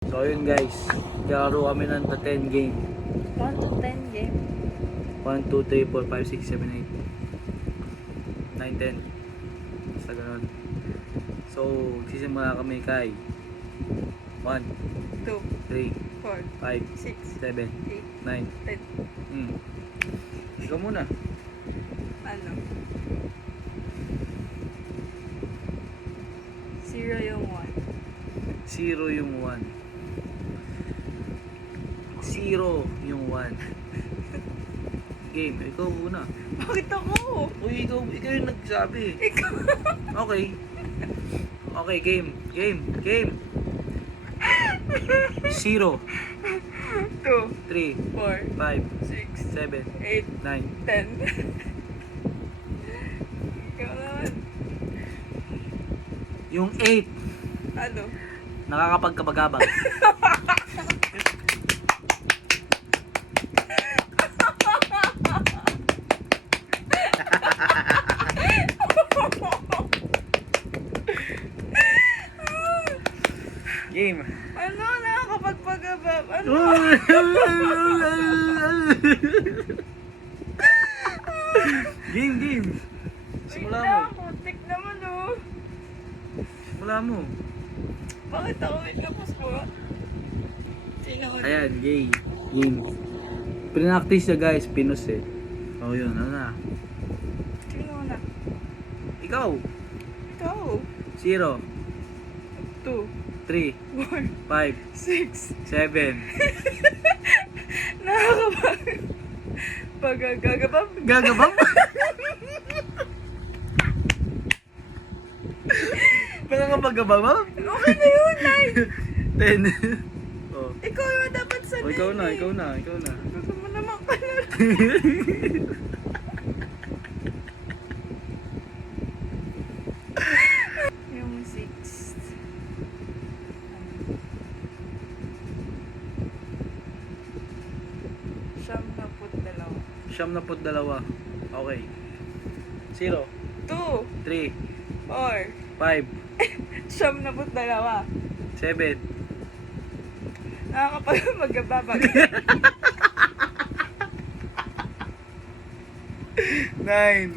So yun guys, laro kami ng 10 game. 1 to 10 game? 1, 2, 3, 4, 5, 6, 7, 8, 9, 10. Basta ganun. So, sisimula kami kay 1, 2, 3, 4, 5, 6, 7, 8, 9. 10. Ikaw muna. Ano? 0 yung 1. 0 yung 1. 0 yung 1. Game, ikaw muna. Bakit ako? Uy, ikaw yung nagsabi. Ikaw. Okay. Okay, game. 0, 2, 3, 4, 5, 6, 7, 8, 9. 10. Ikaw naman. Yung 8, Ano? nakakapagkabagabag. Game. Ano? Nakakapagpagabab? Ano? Game. Simula Wait mo. lang, putik naman oh. Simula mo. Bakit ako? Wait, tapos mo. Sino ko? Ayan, game. Pinractice niya guys, Pinos eh. Oh yun, ano na? Sino na? Ikaw. Ikaw. 0, 2, 3, 4, 5, 6. 7. Nakakapag... Pagagagabab. Gagabang? Pagkakapagkabang? Okay na yun, Nay. 10. Oh. Ikaw yung dapat sa Oh, ikaw na. Gusto mo naman pala. Yung 6. Siyam na put dalawa. Okay. 0, 2, 3, 4. 5, Siyam na put dalawa. 7. Nakakapag-magababag. 9. 10.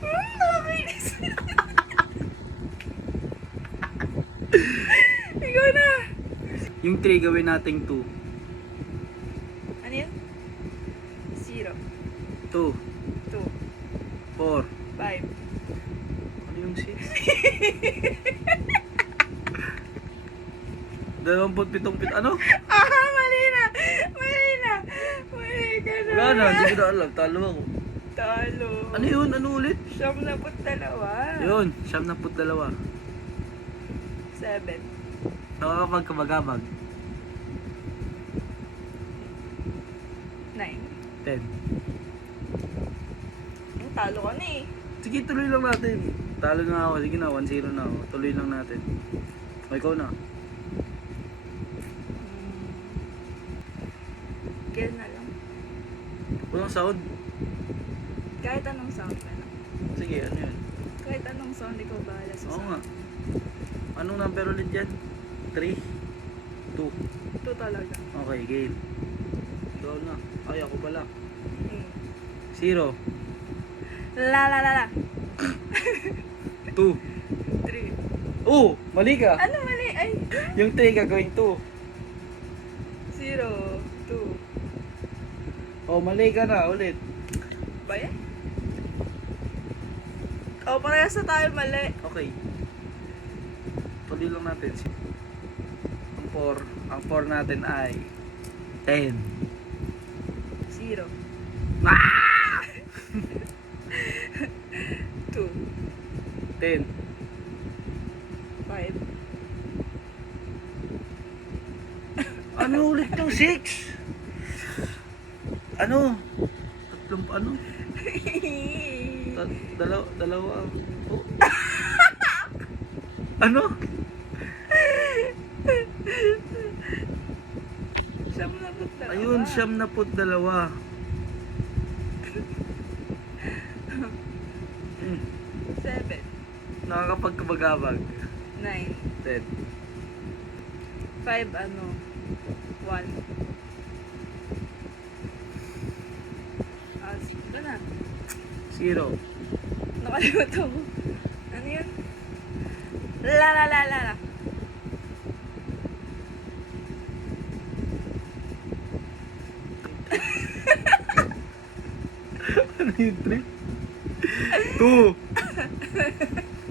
Nakakainis. Ikaw na. Yung 3 gawin nating 2. Ano yun? 0, 2, 2, 4. 5. Ano yung 6? 27 pit. Ano? Mali na. Mali ka na. Wala na, hindi ko na alam. Talo ako. Talo. Ano yun? Ano ulit? Siyam na put dalawa. Yun, siyam na put dalawa. 7. Nakakapagkabagabag. 9. 10. Talo ka na eh. Sige, tuloy lang natin. Talo na ako. Sige na, 1-0 na ako. Tuloy lang natin. O, ikaw na. Kaya na lang. Walang sound. Kahit anong sound na lang. Sige, ano yun? Kahit anong sound, ikaw bahala sa Oo sound. nga. Anong number ulit dyan? 3? 2. Ito talaga. Okay, game. Ikaw na. Ay, ako pala. 0. La. 2. 3. Oh! Mali ka! Ano mali? Ay. Yung 3 gagawin 2. 0, 2. Oh, mali ka na. Ulit. Ba yan? O, parehas na tayo mali. Okay. Tuloy lang natin. Ang 4 natin ay 10. 0. Ah! 2. 10. 5. Ano ulit yung 6? Ano? Tatlong ano? Dalawa. Oh. Ano? Siyam na put dalawa. Ayun, 92. Seven. Nakakapagkabagabag. 9. 10. 5 ano? 1. Ah, ito na. 0. Nakalimutan ko. Ano yun? La. Ano yung 3? 2.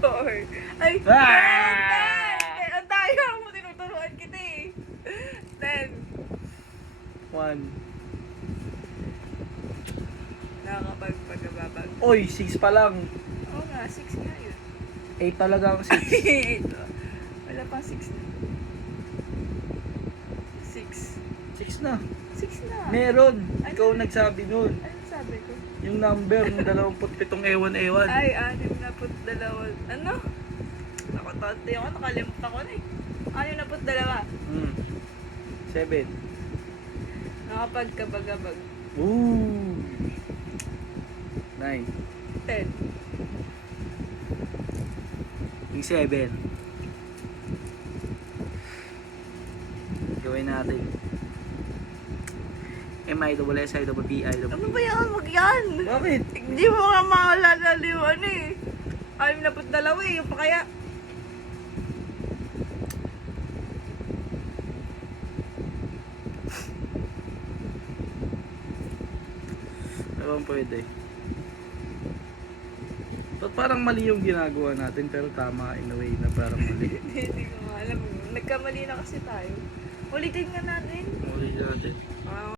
4. Ay! Ah! 10! Ang tayo mo, tinuturuan kita eh. 10. 1. Nakakapagpagababag. Oy, 6 pa lang. Oo nga, 6 nga yun. 8 talaga ang 6. Ito. Wala pang 6 na. 6. 6 na. 6 na. Meron. Ikaw nagsabi nun. Ano sabi ko? Yung number ng 27 ewan. Ay, 62. Ano? Nakatante ako, nakalimutan ko na eh. 62. 7. Nakapagkabagabag. Ooh. 9. 10. Yung 7. Gawin natin. MISSIPPI. Ano ba yan? Wag yan! Bakit? Hindi mo nga maalala yung ano eh. 62 eh, yung pa kaya. Ewan pwede. Ba't parang mali yung ginagawa natin pero tama in a way na parang mali. Hindi ko nga alam. Nagkamali na kasi tayo. Ulitin nga natin. Mali natin. Ah,